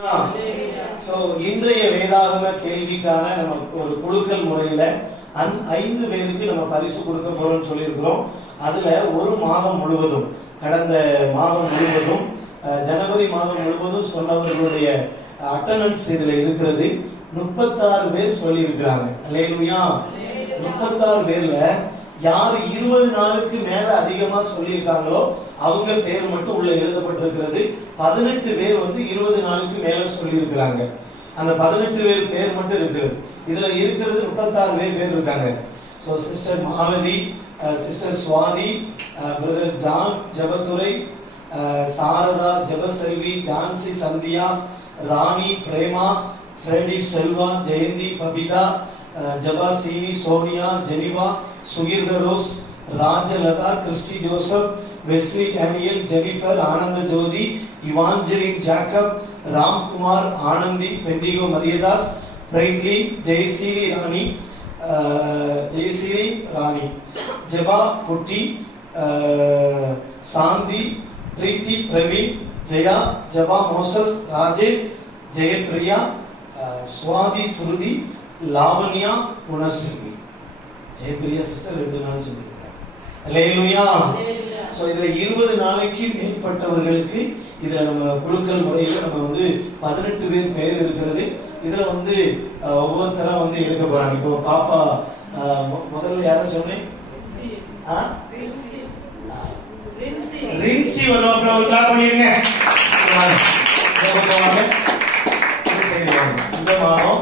So இன்றைய வேதாகம கேள்விக்கான நம்ம ஒரு குழுக்கள் முறையில அந் ஐந்து பேருக்கு நம்ம பரிசு கொடுக்க போறோம்னு சொல்லியிருக்கிறோம். அதுல ஒரு மாதம் முழுவதும் கடந்த மாதம் முழுவதும் ஜனவரி மாதம் முழுவதும் சொன்னவர்களுடைய அட்டண்டன்ஸ் இதுல இருக்கிறது. முப்பத்தாறு பேர் சொல்லியிருக்கிறாங்க. இல்லையா முப்பத்தாறு பேர்ல யார் இருபது நாளுக்கு மேல அதிகமா சொல்லியிருக்காங்களோ அவங்க பேர் மட்டும் உள்ள எழுதப்பட்டிருக்கிறது. பதினெட்டு பேர் வந்து இருபது நாளுக்கு மேல சொல்லியிருக்கிறாங்க. அந்த பதினெட்டு பேர் பேர் மட்டும் இருக்கிறது. இதுல இருக்கிறது முப்பத்தாறு பேர் பேர் இருக்காங்க. So sister Malathi sister Swathi brother John Jabathurai Sharada Jabaselvi Jhansi Sandhya Rani Prema Freddy Selva Jayanthi Babitha அஹ், Jaba Seeni Sonia Geneva Sukeertha Rose Rajalatha Christy Joseph Wesley Daniel Jennifer Anandha Jyothi Evangeline Jacob Ramkumar Anandhi Bendigo Mariadas Brightly Jayaseeli Rani அஹ், ராணி ஜெபா புட்டி சாந்தி பிரீத்தி பிரவீன் ஜெயா ஜபா Moses Rajesh Jayapriya Swathi Shruthi Lavanya குணசிங்கி Jayapriya sister ரெண்டு நாள் சொல்லியிருக்கிறாங்க so இதுல இருபது நாளைக்கு மேற்பட்டவர்களுக்கு இதுல நம்ம குழுக்கள் முறையில் நம்ம வந்து பதினெட்டு பேர் பேர் இருக்கிறது. இதுல வந்து அஹ், ஒவ்வொருத்தரா வந்து எடுக்க போறாங்க. இப்போ பாப்பா முதல்ல யாரும் சொன்னேன்? ஆ? ரின்சி. வருவாப்புல ஒரு கிளாப் பண்ணிருங்க. இந்த மாதம்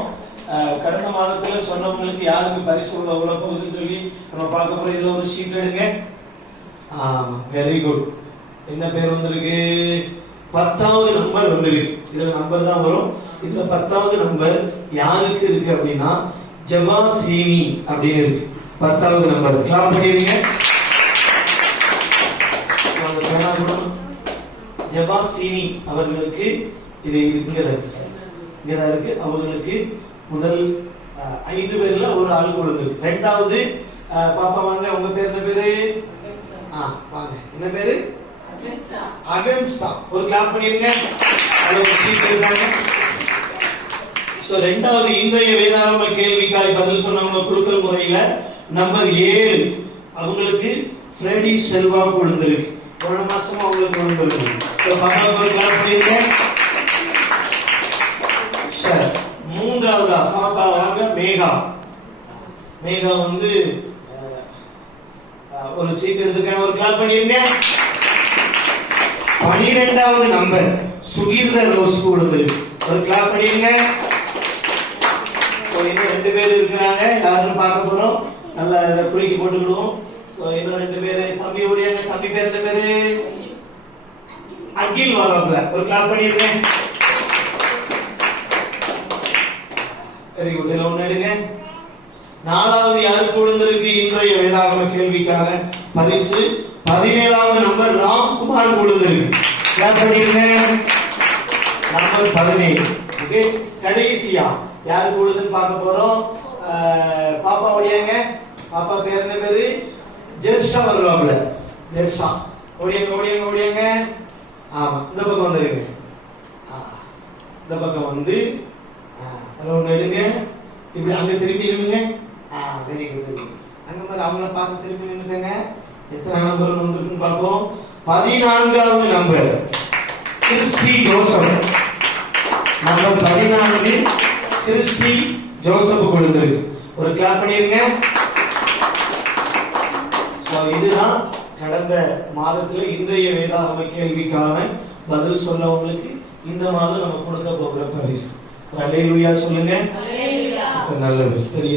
கடந்த மாதத்துல சொன்னவங்களுக்கு யாருக்கு பரிசு உள்ள போகுதுன்னு சொல்லி நம்ம பார்க்க போறோம். இதுல ஒரு ஷீட் எடுங்க. ஆமா வெரி குட் என்ன பேர் வந்திருக்கு? பத்தாவது நம்பர் வந்திருக்கு. இதுல நம்பர் தான் வரும். இதுல பத்தாவது நம்பர் யாருக்கு இருக்கு அப்படின்னா ஜபா சீனி அப்படின்னு இருக்கு. பத்தாவது நம்பர் கிளாப் பண்ணிருங்க அவங்க ஜபா சீனி அவர்களுக்கு இது இங்க தான் இருக்கு. அவர்களுக்கு முதல் ஐந்து பேர்ல ஒரு ஆள் கொடுத்துருக்கு. ரெண்டாவது பாப்பா வாங்க உங்க பேர் என்ன பேரு? ஆ வாங்க. என்ன பேரு? அகன்ஸ்டா ஒரு கிளாப் பண்ணிருங்க. சோ ரெண்டாவது இன்றைய வேதாகம கேள்விக்காய் பதில் சொன்னவங்க குழுக்கள் முறையில நம்பர் ஏழு. அவங்களுக்கு ஃப்ரெடி செல்வா விழுந்திருக்கு போன மாசமா அவங்களுக்கு விழுந்திருக்கு So, பாப்பாவுக்கு ஒரு கிளாப் பண்ணிருங்க. மேகா. மேகா வந்து ஒரு சீட் எடுத்துருக்காங்க. ஒரு கிளாப் பண்ணிருங்க. பனிரெண்டாவது நம்பர் சுகீர்தர் ரோஸ் கொடுத்து ஒரு கிளாப் பண்ணிருங்க. ஸோ இன்னும் ரெண்டு பேர் இருக்கிறாங்க. யாருன்னு பார்க்க போறோம். நல்லா இதை குலுக்கி போட்டுக்கிடுவோம். ஸோ இன்னும் ரெண்டு பேர். தம்பி ஓடியாங்க. தம்பி பேர் என்ன பேரு? அகில் வராப்ல. ஒரு கிளாப் பண்ணியிருக்கேன் வெரி குட் இதில் ஒன்று எடுங்க நாலாவது யாருக்கு விழுந்திருக்கு இன்றைய வேதாகம கேள்விக்கான பரிசு பதினேழாவது நம்பர் ராம்குமார் விழுந்திருக்கு கிளாப் பண்ணிருங்க நம்பர் பதினேழு. ஓகே? கடைசியா யாருக்கு விழுதுன்னு பார்க்க போறோம். பாப்பா ஒடியாங்க பாப்பா பேர் என்ன பேரு? ஜெர்ஷா வருவாப்ல ஜெர்ஷா. ஓடியாங்க ஓடியாங்க ஓடியாங்க. ஆமா இந்த பக்கம் வந்துருங்க. ஆ, இந்த பக்கம் வந்து அதுல ஒண்ணு எடுங்க. இப்படி அங்கே திரும்பி நில்லுங்க. ஆ வெரி குட் வெரி குட் அந்த மாதிரி அவங்கள பார்த்து திரும்பி நின்றுக்கங்க எத்தனை நம்பர் வந்துருக்குன்னு பார்ப்போம். பதினான்காவது நம்பர் கிறிஸ்டி ஜோசப். நம்பர் பதினான்கு. கிறிஸ்டி ஜோசப் கொடுத்திருக்கு ஒரு கிளாப் பண்ணிருங்க. ஸோ இதுதான் கடந்த மாதத்துல இன்றைய வேதாகம கேள்விக்கான பதில் சொன்னவங்களுக்கு இந்த மாதம் நம்ம கொடுக்க போகிற பரிசு. அல்லேலூயா சொல்லுங்க. நல்லது. பெரிய